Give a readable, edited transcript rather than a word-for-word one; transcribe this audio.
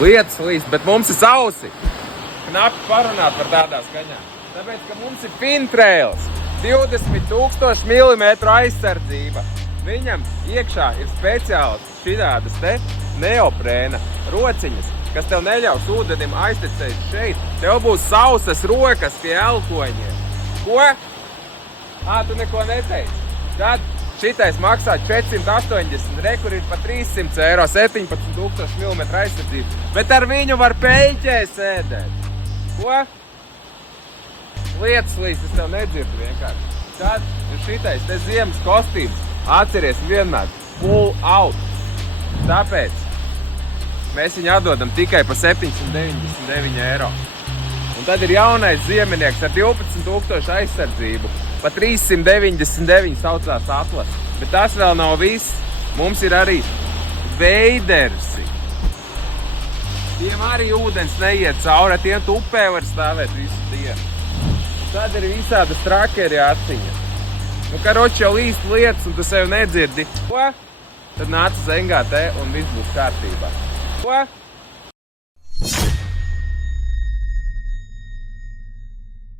Lietas līst, bet mums ir sausi. Knapi parunāt par tādā skaņā. Tāpēc, ka mums ir Fintrails, 20,000 mm aizsardzība. Viņam iekšā ir speciāls šitādas te neoprēna rociņas, kas tev neļaus ūdenim aiztecēt šeit. Tev būs sausas rokas pie elkoņiem. Ko? Tu neko neteici. Tad šitais maksā 480, kur ir pa 300 eiro, 17,000 mm aizsardzība. Bet ar viņu var peļķē sēdēt. Ko? Lietas līst, es tev nedzirdu vienkārši. Tad ir šitais te ziemas kostīms. Atceries vienmēr, full out. Tāpēc mēs viņu atdodam tikai pa 799 eiro. Un tad ir jaunais ziemenieks ar 12,000 aizsardzību. Pa 399 saucās atlas. Bet tas vēl nav viss. Mums ir arī veidersi. Tiem arī ūdens neiet cauri, tiem upē var stāvēt visu dienu. Tad ir visādas trakeri aciņas. Nu, karoči jau līst lietas, un tu sev nedzirdi. Ko? Tad nāc uz NGT un viss būs kārtībā. Ko?